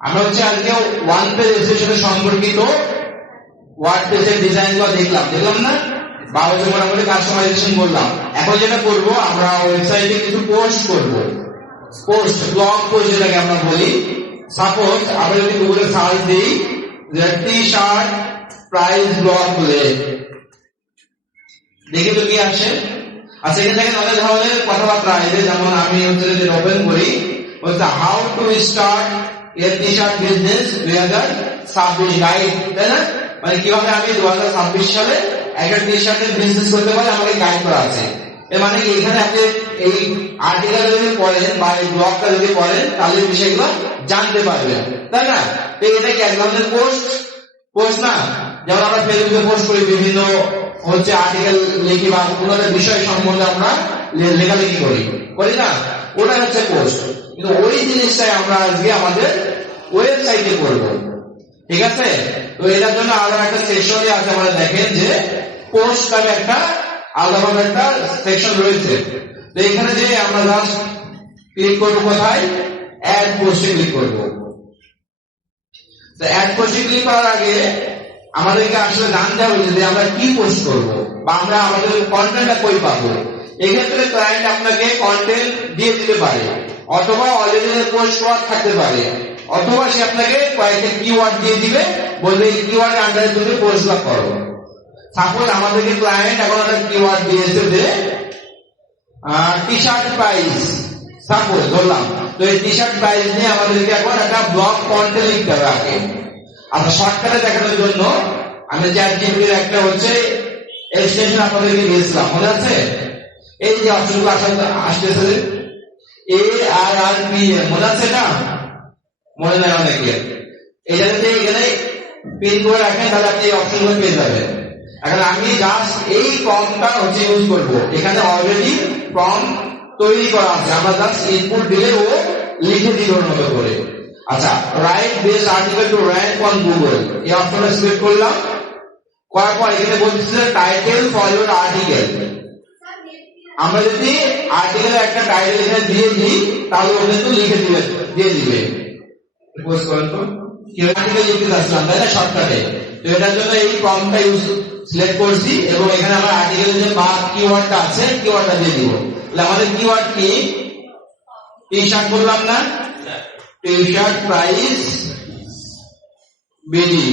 আমরা হচ্ছে আজকে ওয়ান পেজ সাথে সম্পর্কিত ওয়ার্ড পেজের ডিজাইন গুলো দেখলাম না, বা হচ্ছে মোটামুটি কাস্টমাইজেশন করলাম। এখন যেটা করবো, আমরা ওয়েবসাইটে কিছু পোস্ট করবো, পোস্ট ব্লগ পোস্ট যেটাকে আমরা বলি। সাপোজ আমরা যদি গুগলে সার্চ দিই টি শার্ট প্রাইস ব্লগ বলে, দেখি তো কি আসে। আর সেখানে দেখেন অনেক ধরনের কথাবার্তা আছে, যেমন আমি হচ্ছে যদি ওপেন করি, হচ্ছে হাউ টু স্টার্ট এর টি শার্ট বিজনেস 2026 গাইড, তাই না? মানে কিভাবে আমি 2026 সালে একটা টি শার্টের বিজনেস করতে পারি, আমাকে গাইড করা আছে। এর মানে কি, এখানে আপনি এই আর্টিকেল যদি পড়েন বা এই ব্লগটা যদি পড়েন, তাহলে বিষয়গুলো জানতে পারবেন, তাই না? তো এটা কি এক ধরনের পোস্ট না? যেমন আমরা ফেসবুকে পোস্ট করি, বিভিন্ন হচ্ছে আর্টিকেল লিখি বা কোনো বিষয় সম্বন্ধে আমরা লেখালেখি করি না, ওটা হচ্ছে পোস্ট। কিন্তু ওই জিনিসটাই আমরা আজকে আমাদের ওয়েবসাইটে করব, ঠিক আছে? তো এটার জন্য আলাদা একটা সেকশন আছে, আমরা দেখেন যে পোস্ট নামে একটা আলাদাভাবে একটা সেকশন রয়েছে। তো এখানে যে আমরা জাস্ট ক্লিক করবো, কোথায়? অ্যাড পোস্টে ক্লিক করবো। তো অ্যাড পোস্টে ক্লিক করার আগে আমাদেরকে আসলে জানতে হবে যে আমরা কি পোস্ট করবো, বা আমরা আমাদের কন্টেন্টটা কই পাবো। এক্ষেত্রে ক্লায়েন্ট আপনাকে কন্টেন্ট দিয়ে দিতে পারে, অথবা অলরেডি পোস্ট করা থাকতে পারে, অথবা সে আপনাকে কয়েকটা কিওয়ার্ড দিয়ে দিবে, বলবে এই কিওয়ার্ড আন্ডারে তুমি পোস্টটা করো। সাপোজ আমাদেরকে ক্লায়েন্ট এখন একটা কিওয়ার্ড দিয়েছে যে টি শার্ট প্রাইস, সাপোজ ধরলাম। তো এই টি শার্ট প্রাইস নিয়ে আমাদেরকে এখন একটা ব্লগ কন্টেন্ট লিখতে হবে আগে। আমরা শর্টকাটে দেখানোর জন্য আমি চ্যাটজিপিটির একটা হচ্ছে এক্সটেনশন আপনাদেরকে দিয়েছিলাম, মনে আছে? এই যে অপশনগুলো আসতেছে ARRPM, মনে আছে? এটা মনে নাই অনেকে। এটা যদি এখানে পিন করে রাখেন, তাহলে আপনি এই অপশনগুলো পেয়ে যাবেন। এখন আমি জাস্ট এই ফর্মটা হচ্ছে ইউজ করবো। এখানে অলরেডি ফর্ম তৈরি করা আছে, আমরা জাস্ট ইনপুট দিলে ও লিখে দিল ওর মতো করে। আচ্ছা, write best article to rank on Google, এই অপশনটা সিলেক্ট করলাম। করার পর এখানে বলছে টাইটেল ফর ইউর আর্টিকেল। আমরা যদি আর্টিকেলের একটা টাইটেল এখানে দিয়ে দিই, তাহলে ও কিন্তু লিখে দিয়ে দিবে। পোস্ট করেন তো কি আর্টিকেল লিখতে যাচ্ছিলাম, তাই না, শর্টকাটে। তো এটার জন্য এই ফর্মটা ইউজ সিলেক্ট করছি, এবং এখানে আমরা আর্টিকেলের যে বা কিওয়ার্ডটা আছে, কিওয়ার্ডটা দিয়ে দিব। তাহলে আমাদের কিওয়ার্ড কি? টি শার্ট বললাম না, টি শার্ট প্রাইস বিডি,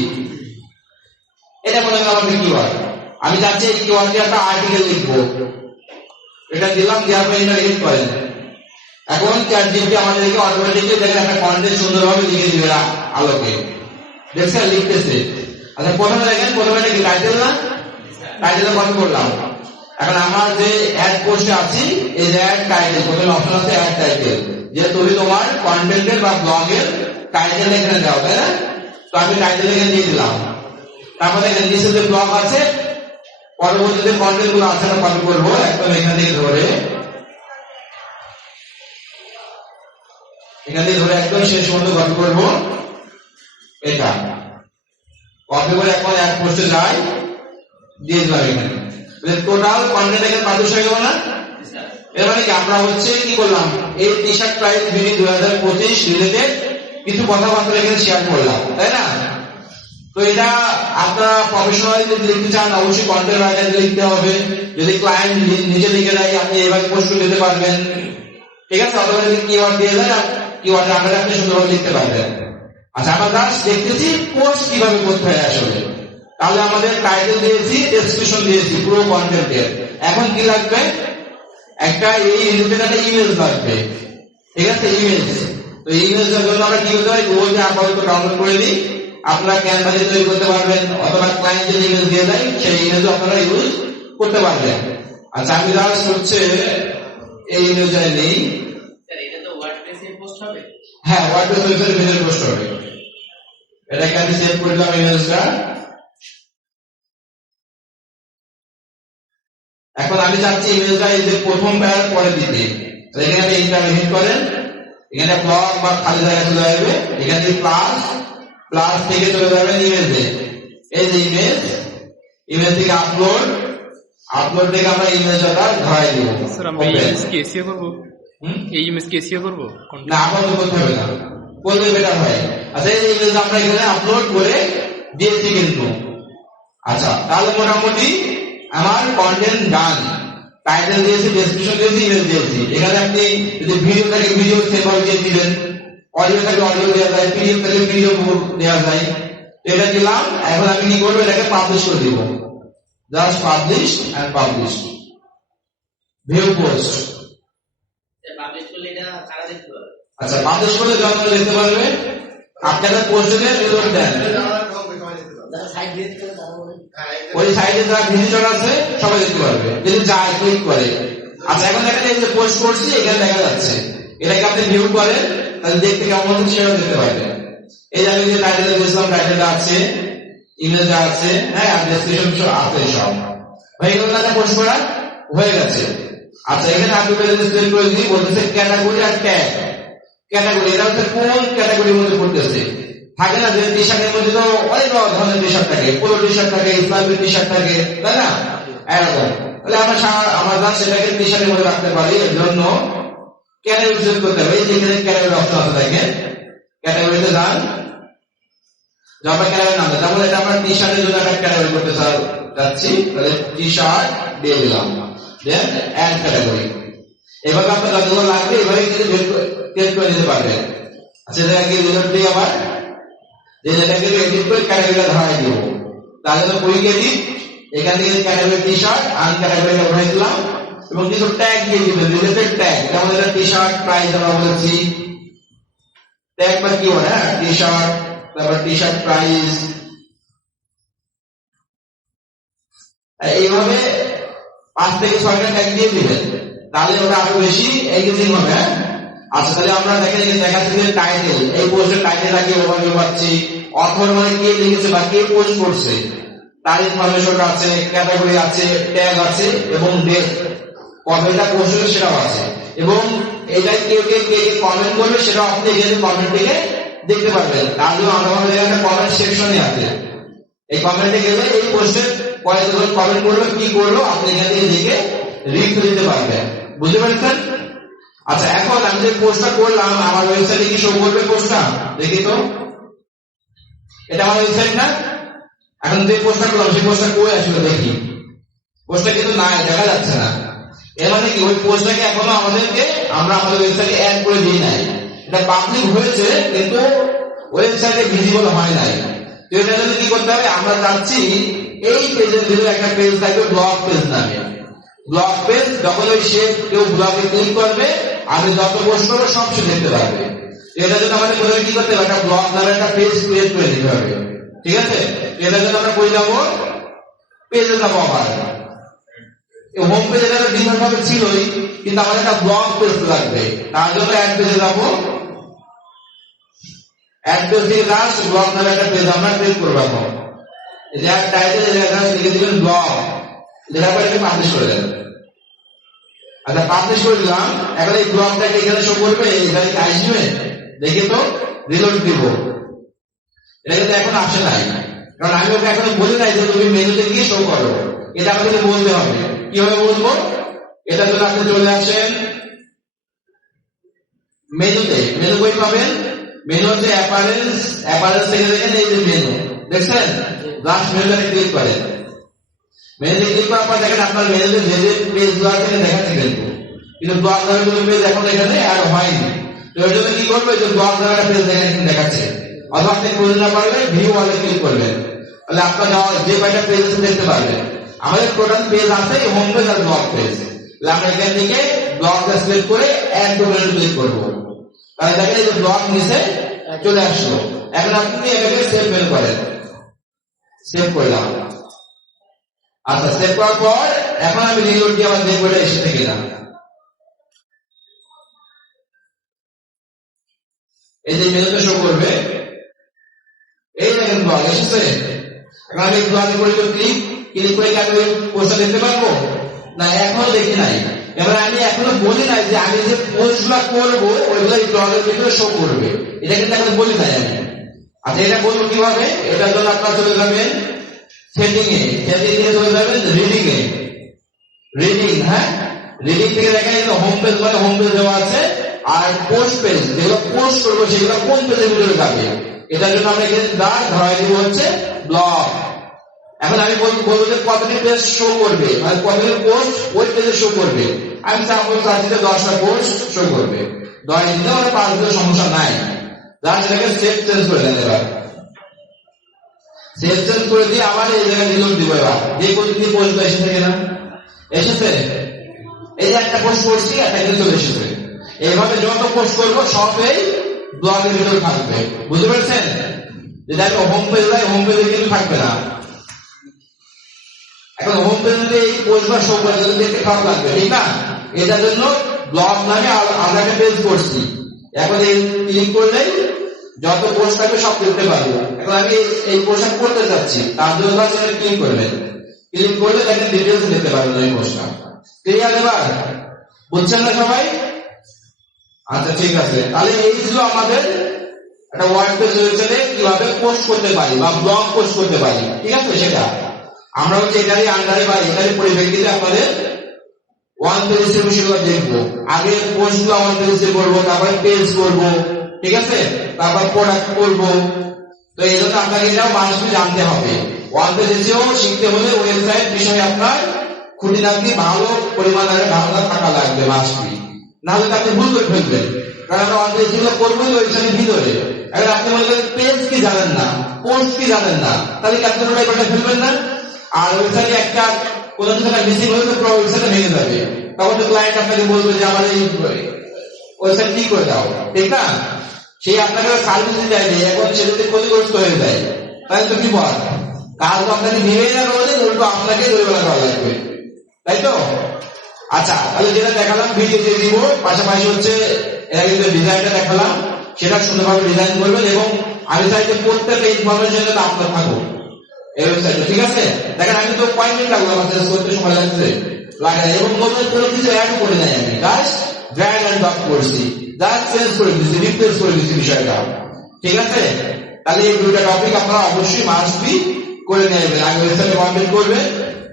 এটা বলে আমাদের কিওয়ার্ড। আমি চাচ্ছি এই কিওয়ার্ড দিয়ে একটা আর্টিকেল লিখবো, এটা দিলাম, দেওয়ার পর এটা লিখ করেন। এখন চ্যাটজিপিটি আমাদেরকে অটোমেটিক্যালি দেখেন একটা কন্টেন্ট সুন্দরভাবে লিখে দিবে আলোকে, দেখছেন লিখতেছে। আচ্ছা, প্রথমে দেখেন, প্রথমে কি টাইটেল না, টাইটেলে কপি করলাম। এখন আমার যে অ্যাড পোস্টে আছি, এই যে অ্যাড টাইটেল, প্রথমে অপশন আছে অ্যাড টাইটেল, যে তুমি তোমার কন্টেন্টের বা ব্লগের টাইটেল এখানে দাও, তাই না? তো আমি টাইটেল এখানে দিয়ে দিলাম। তারপরে এখানে নিচে যে ব্লগ আছে, পরবর্তীতে কন্টেন্ট গুলো আছে না কপি করবো, একদম এখান থেকে ধরে একদম শেষ পর্যন্ত কপি করবো। এটা কপি করে এখন এক পোস্টে যাই, দিয়ে দিলাম এখানে। টোটাল কন্টেন্ট এখানে পাবলিশ হয়ে গেল না? এর মানে কি, আমরা হচ্ছে কি করলাম, এই T shirt price BD 2025 related কিছু কথাবার্তা এখানে শেয়ার করলাম, তাই না? তো এটা আপনারা প্রফেশনালি যদি লিখতে চান, অবশ্যই কন্টেন্ট রাইটার লিখতে হবে। যদি ক্লায়েন্ট নিজে লিখে দেয়, আপনি এভাবে পোস্ট করে দিতে পারবেন, ঠিক আছে? অথবা যদি কিওয়ার্ড দিয়ে দেয়, কিওয়ার্ড আন্ডারে আপনি সুন্দরভাবে লিখতে পারবেন। আচ্ছা, আমরা জাস্ট দেখতেছি পোস্ট কিভাবে করতে হয় আসলে। তাহলে আমাদের টাইটেল দিয়েছি, ডেসক্রিপশন দিয়েছি পুরো কন্টেন্টের। এখন কি লাগবে? একটা এই রিলেটেড একটা ইমেজ লাগবে, ঠিক আছে? ইমেজ। তো ইমেজের জন্য আমরা কি করতে হয়, গুগল থেকে আপাতত ডাউনলোড করে নিই। আপনারা ক্যানভাসে তৈরি করতে পারবেন, অথবা ক্লায়েন্ট যে ইমেজ দিয়ে দেয় সেই ইমেজও আপনারা ইউজ করতে পারবেন। আচ্ছা, আমি জাস্ট হচ্ছে এই ইমেজে নেই। এটা তো ওয়ার্ডপ্রেসে পোস্ট হবে। হ্যাঁ, ওয়ার্ডপ্রেস ওয়েবসাইটে ভিতরে পোস্ট হবে। এটাকে আমি সেভ করলাম ইমেজটা। এখন আমি চাচ্ছি ইমেজটা এই যে প্রথম প্যারার পরে দিতে। তো এখানে আপনি ইন্টার হিট করেন, এখানে ব্লক বা খালি জায়গা চলে যাবে, এখানে প্লাস থেকে চলে যাবেন ইমেজে। এই যে ইমেজ থেকে আপলোড থেকে আমরা ইমেজটা ধরাই দিব। স্যার, আমরা ইমেজ কি এসইও করব? এই ইমেজ কি এসইও করব? না, আপাতত করতে হবে না, করলে বেটার হয়। আচ্ছা এই ইমেজ আমরা এখানে আপলোড করে দিয়েছি কিন্তু। আচ্ছা তাহলে মোটামুটি আমার কন্টেন্ট ডান, টাইটেল দিয়েছি, ডেসক্রিপশন দিয়েছি, ইমেজ দিয়েছি। এখানে আপনি যদি ভিডিও থাকে ভিডিও সেভাবে দিয়ে দিবেন, অডিও থাকে অডিও দেওয়া যায়, পিডিএফ থাকে পিডিএফ দেওয়া যায়। এটা দিলাম, এখন আমি কি করবো, এটাকে পাবলিশ করে দিব। Just publish and publish, view post. Publish করলে এটা কারা দেখতে পাবে? আচ্ছা পাবলিশ করলে যখন দেখতে পারবে, আপনাদের পোস্টে রিলোড দেন, ওই সাইডে যারা ভিজিটর আছে সবাই দেখতে পারবে যদি যায় ক্লিক করে। আচ্ছা এখন দেখেন এই যে পোস্ট করছি এখানে দেখা যাচ্ছে, এটাকে আপনি ভিউ করেন তাহলে দেখতে কেমন হচ্ছে সেটাও দেখতে পারবেন। এই যে আমি যে টাইটেল দিয়েছিলাম, টাইটেলটা আছে, ইমেজটা আছে, হ্যাঁ আর ডেসক্রিপশন আছে, সব হয়ে গেল না? পোস্ট করা হয়ে গেছে। আচ্ছা এখানে আপনি সিলেক্ট করে দিই, বলতেছে ক্যাটাগরি আর ট্যাগ। ক্যাটাগরি এটা হচ্ছে কোন ক্যাটাগরির মধ্যে পড়তেছে। থাকে না যে টি শার্টের মধ্যে তো অনেক ধরনের টি শার্ট থাকে, পোলো টি শার্ট থাকে, ইসলামিক টি শার্ট থাকে, তাই না? এরকম তাহলে আমরা সেটাকে টি শার্টের মধ্যে রাখতে পারি। এর জন্য ক্যাটাগরি সিলেক্ট করতে হবে। এই যে এখানে ক্যাটাগরি অপশন আছে, দেখেন ক্যাটাগরিতে যান, যখন ক্যাটাগরি নাম, যেমন এটা আমরা টি শার্টের জন্য একটা ক্যাটাগরি করতে যাচ্ছি, তাহলে টি শার্ট দিয়ে দিলাম, দেন অ্যাড ক্যাটাগরি। এভাবে আপনার যতগুলো লাগবে এভাবে কিন্তু ক্রিয়েট করে নিতে পারবেন। আচ্ছা এটাকে রিলোড দিই আবার, যে এটাকে এডিট করে ক্যাটাগরিটা ধরাই দিব। তার জন্য কুইক এডিট, এখান থেকে ক্যাটাগরি টি শার্ট আন ক্যাটাগরিটা উঠাই দিলাম এবং কিছু ট্যাগ দিয়ে দিবেন, রিলেটেড ট্যাগ। যেমন এটা টি শার্ট প্রাইস আমরা বলেছি, ট্যাগ বা কিওয়ার্ড, হ্যাঁ টি শার্ট, তারপর টি শার্ট প্রাইস। এইভাবে 5 থেকে 6টা ট্যাগ দিয়ে দিবেন, তাহলে ওটা আরো বেশি এঙ্গেজিং হবে। আচ্ছা তাহলে আমরা দেখেন যে দেখাচ্ছি যে টাইটেল, এই পোস্টের টাইটেলটা কি ওভাবে পাচ্ছি, অথর মানে কে লিখেছে বা কে পোস্ট করছে, তার ইনফরমেশন আছে, ক্যাটাগরি আছে, ট্যাগ আছে এবং ডেট, কবেটা পোস্ট হয়েছে সেটাও আছে। এবং এটা কে কে কে কমেন্ট করবে সেটাও আপনি এখানে কমেন্ট থেকে দেখতে পারবেন। তার জন্য আমাদের একটা কমেন্ট সেকশনে আছে, এই কমেন্টে গেলে এই পোস্টের কয়েকজন কমেন্ট করলো কি করলো আপনি এখান থেকে দেখে রিড দিতে পারবেন। বুঝতে পারছেন? আচ্ছা এখন আমি যে পোস্টটা করলাম আমার ওয়েবসাইটে কি শো করবে পোস্টটা? দেখি তো, এটা আমার ওয়েবসাইট না? এখন যে পোস্টটা করলাম সেই পোস্টটা কই আসলে দেখি, পোস্টটা কিন্তু নাই, দেখা যাচ্ছে না। এর মানে কি ওই পোস্টটাকে এখনো আমাদেরকে আমরা আমাদের ওয়েবসাইটে অ্যাড করে দিই নাই, এটা পাবলিক হয়েছে কিন্তু ওয়েবসাইটে ভিজিবল হয় নাই। তো এটা জন্য কি করতে হবে, আমরা চাচ্ছি এই পেজের ভিতরে একটা পেজ থাকবে ব্লগ পেজ নামে। ব্লগ পেজ যখন ওই কেউ ব্লগে ক্লিক করবে আমি যত পোস্ট করবো সব সে দেখতে পারবে। এটার জন্য আমাদের প্রথমে কি করতে হবে, একটা ব্লগ নামে একটা পেজ ক্রিয়েট করে দিতে হবে। ঠিক আছে, এটার জন্য আমরা কই যাবো, পেজে যাবো। আবার হোম পেজে যাবে ডিফল্ট ভাবে ছিলই, কিন্তু আমাদের একটা ব্লগ পেজ লাগবে। তার জন্য অ্যাড পেজে যাবো, অ্যাড পেজ থেকে জাস্ট ব্লগ নামে একটা পেজ আমরা ক্রিয়েট করবো। এখন এই যে টাইটেল লিখে দিবেন ব্লগ, লেখার পরে এটা পাবলিশ করে দেবেন। আচ্ছা পাবলিশ করে দিলাম, এখন এই ব্লগটাকে এখানে শো করবে, এখানে কি আসবে দেখি তো, রিলোড দিব। এটা কিন্তু এখন আসে নাই, কারণ আমি ওকে এখন বলি নাই যে তুমি মেনুতে গিয়ে শো করো, এটা আপনাকে বলতে হবে। কিভাবে বলবো, এটার জন্য আপনি চলে আসেন মেনুতে, মেনু কই পাবেন, মেনু হচ্ছে অ্যাপারেন্স, অ্যাপারেন্স থেকে দেখেন এই যে মেনু দেখছেন, লাস্ট মেনুতে ক্লিক করেন। মেনুতে ক্লিক করার পর দেখেন আপনার মেনুতে যে যে পেজগুলো আছে দেখাচ্ছে কিন্তু ব্লগ নামে কোনো পেজ এখন এখানে অ্যাড হয়নি। তো এর জন্য কি করবো, এই যে ব্লগ নামে একটা পেজ দেখাচ্ছে, অথবা আপনি খুঁজে না পারলে ভিউ ওয়ালে ক্লিক করবেন, তাহলে আপনার যে কয়টা পেজ আছে দেখতে পারবেন। আমাদের টোটাল পেজ আছে হোম পেজ আর ব্লগ পেজ, তাহলে আমরা এখান থেকে ব্লগটা সিলেক্ট করে অ্যাড টু মেনু ক্লিক করবো, তাহলে দেখেন এই যে ব্লগ নিচে চলে আসলো। এখন আপনি এটাকে সেভ মেনু করেন, সেভ করলাম। আচ্ছা সেভ করার পর এখন আমি রিলোড দিয়ে আমার দেখবো এটা এসেছে কিনা। এই যে মেনুতে শো করবে, এই দেখেন ব্লগ এসেছে। এখন আমি ব্লগে করে ক্লিক করে কি আমি পোস্টটা দেখতে পারবো না? এখনো দেখি নাই। এবার আমি এখনো বলি নাই যে আমি যে পোস্টগুলো করবো ওইগুলো এই ব্লগের ভিতরে শো করবে, এটা কিন্তু এখন বলি নাই আমি। আচ্ছা এটা বলবো কিভাবে, এটার জন্য আপনারা চলে যাবেন সেটিং এ, সেটিং এ চলে যাবেন রিডিং এ, রিডিং, হ্যাঁ রিডিং থেকে দেখেন হোম পেজ, মানে হোম পেজ দেওয়া আছে, আর পোস্ট পেজ, যেগুলো পোস্ট করবো সেগুলো কোন পেজের ভিতরে যাবে, এটার জন্য আমরা এখানে ধরাই দিব হচ্ছে ব্লগ। এখন আমি বলবো যে কতটি পেজ শো করবে, মানে কতটি পোস্ট ওই পেজে শো করবে। আমি সাপোজ চাচ্ছি 10টা পোস্ট শো করবে, 10 দিতে আমার 5 দিতে সমস্যা নাই। যার সেটাকে সেভ চেঞ্জ করে দেন, এবার সেভ চেঞ্জ করে দিয়ে আবার এই জায়গায় রিলোড দিব। এবার যে প্রতিটি পোস্ট এসে থাকে না, এসেছে, এই যে একটা পোস্ট করছি একটা কিন্তু চলে এসেছে। এইভাবে যত পোস্ট করবো সব এই ব্লগের ভিতরে থাকবে, বুঝতে পেরেছেন? যদি আমি হোম পেজ যাই, হোম পেজে কিন্তু থাকবে না। এখন হোম পেজে এই পোস্টগুলো শো করে দেখতে খারাপ লাগবে, ঠিক না? এটার জন্য ব্লগ নামে আমরা একটা পেজ করছি। এখন এই ক্লিক করলে যত পোস্ট থাকবে সব দেখতে পারবো। এখন আমি এই পোস্টটা করতে যাচ্ছি, তার জন্য ক্লিক করবেন। ক্লিক করলে দেখেন ডিটেলস দেখতে পারবেন এই পোস্টটা। ক্লিয়ার? এবার বুঝছেন না সবাই? আচ্ছা ঠিক আছে, তাহলে এই ছিল আমাদের একটা ওয়ার্ডপ্রেস ওয়েবসাইটে কিভাবে পোস্ট করতে পারি বা ব্লগ পোস্ট করতে পারি, ঠিক আছে? সেটা আমরা হচ্ছে এটারই আন্ডারে বা এটারই পরিপ্রেক্ষিতে আপনাদের ওয়ান পেজ ডিস্ট্রিবিউশনগুলো দেখবো। আগে পোস্টগুলো ওয়ান পেজে করবো, তারপরে পেজ করবো, ঠিক আছে? তারপর প্রোডাক্ট করবো। তো এই জন্য আপনাকে এটাও মানুষকে জানতে হবে। ওয়ান পেজ এসেও শিখতে হলে ওয়েবসাইট বিষয়ে আপনার খুঁটিনাটি ভালো পরিমাণের ধারণা থাকা লাগবে মাসবি, নাহলে আপনি ভুল করে ফেলবেন। কারণ আমরা ওয়ান পেজ যেগুলো করবো ওয়েবসাইটের ভিতরে, এখন আপনি মনে করেন পেজ কি জানেন না, পোস্ট কি জানেন না, তাহলে আপনি ওটা ফেলবেন না। আর ওয়েবসাইটে একটা কোন জায়গায় মিসিং হলে তো পুরো ওয়েবসাইটটা ভেঙে যাবে। তখন তো ক্লায়েন্ট আপনাকে বলবে যে আমার এই ওয়েবসাইট ঠিক করে দাও, ঠিক না? সেই আপনাকে সার্ভিস দিতে চাইবে, এখন সে যদি ক্ষতিগ্রস্ত হয়ে যায় তাহলে তো কি বল, কাজ তো আপনাকে ভেঙে না করলে উল্টো আপনাকে জরিমানা করা লাগবে, তাই তো? আচ্ছা, তাহলে যেটা দেখালাম ভিডিও দিয়ে দিব, পাশাপাশি হচ্ছে এর আগে যে ডিজাইনটা দেখালাম সেটা সুন্দরভাবে ডিজাইন করবেন। এবং আমি চাই যে প্রত্যেকটা ইনফরমেশন যেন আপনার থাকুক এই ওয়েবসাইটে, ঠিক আছে? দেখেন আমি তো কয়েক মিনিট লাগলো আমার চেঞ্জ করতে, সময় লাগছে লাগে, এবং নতুন কোনো কিছু অ্যাড করে নাই, আমি জাস্ট ড্র্যাগ এন্ড ড্রপ করছি, জাস্ট চেঞ্জ করে দিচ্ছি, রিপ্লেস করে দিচ্ছি বিষয়টা, ঠিক আছে? তাহলে এই দুইটা টপিক আপনারা অবশ্যই মাস্টবি করে নেবেন। আগে ওয়েবসাইটে কমপ্লিট করবেন,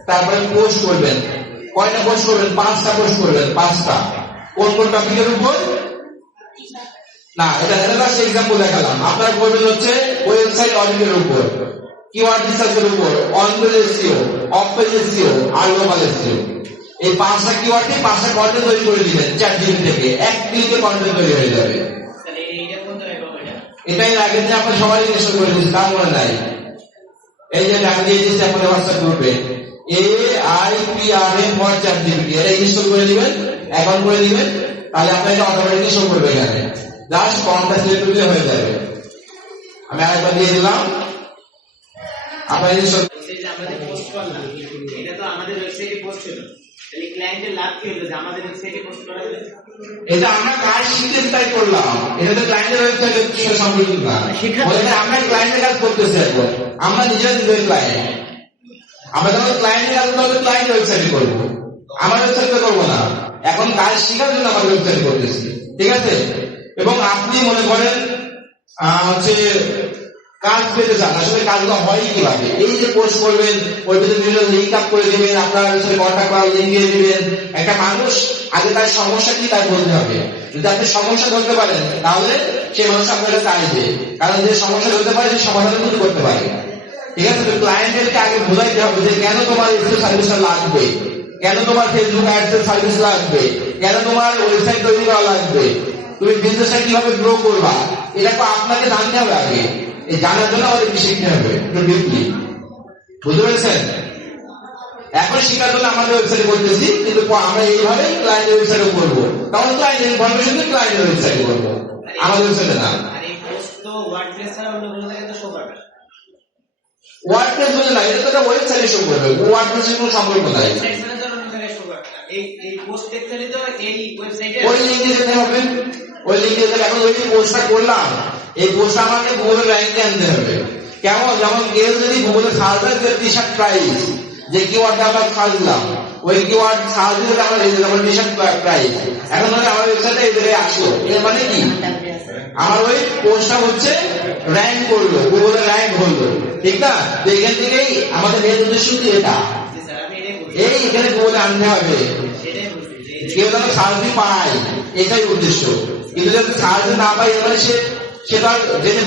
তারপরে পোস্ট করবেন। কয়টা পোস্ট করবেন? 5টা পোস্ট করবেন, 5টা। কোন কোন টপিকের উপর? না, এটা জাস্ট এক্সাম্পল দেখালাম। আপনারা করবেন হচ্ছে ওয়েবসাইট অডিটের উপর, কিওয়ার্ড রিসার্চের উপর, on page SEO, off page SEO আর গ্লোবাল এসইও। এই 5টা কিওয়ার্ডে 5টা কন্টেন্ট তৈরি করে দিবেন চ্যাটজিপিটি থেকে, এক ক্লিকে কন্টেন্ট তৈরি হয়ে যাবে। এটাই আগে যে আপনারা সবাই ইনস্টল করে দিয়েছেন, তার মনে নাই? এই যে আমি দিয়ে দিচ্ছি আপনাদের হোয়াটসঅ্যাপ গ্রুপে, AIPRM ফর চ্যাটজিপিটি, এটা ইনস্টল করে দিবেন, অ্যাকাউন্ট করে দিবেন, তাহলে আপনার এটা অটোমেটিকলি শো করবে এখানে, জাস্ট ফর্মটা সিলেক্ট করলে হয়ে যাবে। আমি আরেকবার দিয়ে দিলাম, আপনারা ইনস্টল। আমরা যে পোস্ট করলাম এটা তো আমাদের ওয়েবসাইটে পোস্ট হলো, তাহলে ক্লায়েন্টের লাভ কি হলো যে আমাদের ওয়েবসাইটে পোস্ট করা হলো? এটা আমরা কাজ শিখতে তাই করলাম, এটা তো ক্লায়েন্টের ওয়েবসাইটে সাথে সম্পর্কিত না। বলে আমরা ক্লায়েন্টের কাজ করতেছি, এখন আমরা নিজেদের ক্লায়েন্ট, আমরা যখন ক্লায়েন্টের কাজ করবো ক্লায়েন্ট ওয়েবসাইটে করবো, আমার ওয়েবসাইটে করবো না। এখন কাজ শেখার জন্য আমার ওয়েবসাইট করতেছি, ঠিক আছে? এবং আপনি মনে করেন হচ্ছে কাজ পেতে চান, আসলে কাজগুলো হয় কিভাবে? এই যে পোস্ট করবেন, ওই বিভিন্ন লিঙ্ক আপ করে দিবেন, আপনার সাথে কন্ট্যাক্ট করার লিঙ্ক দিয়ে দিবেন। একটা মানুষ আগে তার সমস্যা কি তাই বলতে হবে। যদি আপনি সমস্যা ধরতে পারেন তাহলে সেই মানুষ আপনার কাছে আসবে, কারণ যে সমস্যা ধরতে পারে সেই সমাধান কিন্তু করতে পারে, ঠিক আছে? তো ক্লায়েন্টদেরকে আগে বোঝাইতে হবে যে কেন তোমার এসিও সার্ভিসটা লাগবে, কেন তোমার ফেসবুক অ্যাডসের সার্ভিস লাগবে, কেন তোমার ওয়েবসাইট তৈরি করা লাগবে, তুমি বিজনেসটা কিভাবে গ্রো করবা, এটা তো আপনাকে জানতে হবে আগে। এই জানার জন্য আমাদের কি শিখতে হবে? বুঝতে পেরেছেন? এখন শেখার জন্য আমাদের ওয়েবসাইটে করতেছি, কিন্তু আমরা এইভাবে ক্লায়েন্টের ওয়েবসাইটে করবো, তাহলে ক্লায়েন্টের ইনফরমেশন ক্লায়েন্টের ওয়েবসাইটে করবো, আমাদের ওয়েবসাইটে না। ওয়ার্ডপ্রেস বলে না, এটা তো একটা ওয়েবসাইটে শো করবে, ওয়ার্ডপ্রেসের কোনো সম্পর্ক নাই। ওই লিঙ্কে যেতে হবে, ওই লিঙ্কে যেতে। এখন ওই যে পোস্টটা করলাম, এই পোস্টটা আমাকে গুগলের র্যাঙ্কে আনতে হবে। কেমন? যেমন কেউ যদি গুগলে সার্চ দেয় যে টি শার্ট প্রাইস, যে কিওয়ার্ডটা আমরা সার্চ দিলাম, ওই কিওয়ার্ড সার্চ দিলে আমরা টি শার্ট প্রাইস, এখন ধরে আমার ওয়েবসাইটে এই জায়গায় আসলো, এর মানে কি? আমার ওই পোস্টটা হচ্ছে র্যাঙ্ক করলো, গুগলে র্যাঙ্ক হলো, ঠিক না? তো এখান থেকেই আমাদের মেন উদ্দেশ্য কি? এটা এই এখানে গুগলে আনতে হবে, কেউ যেন সার্চ পায়, এটাই উদ্দেশ্য। কিন্তু যদি সাহায্য না পাই এবার সে তো আর জেনে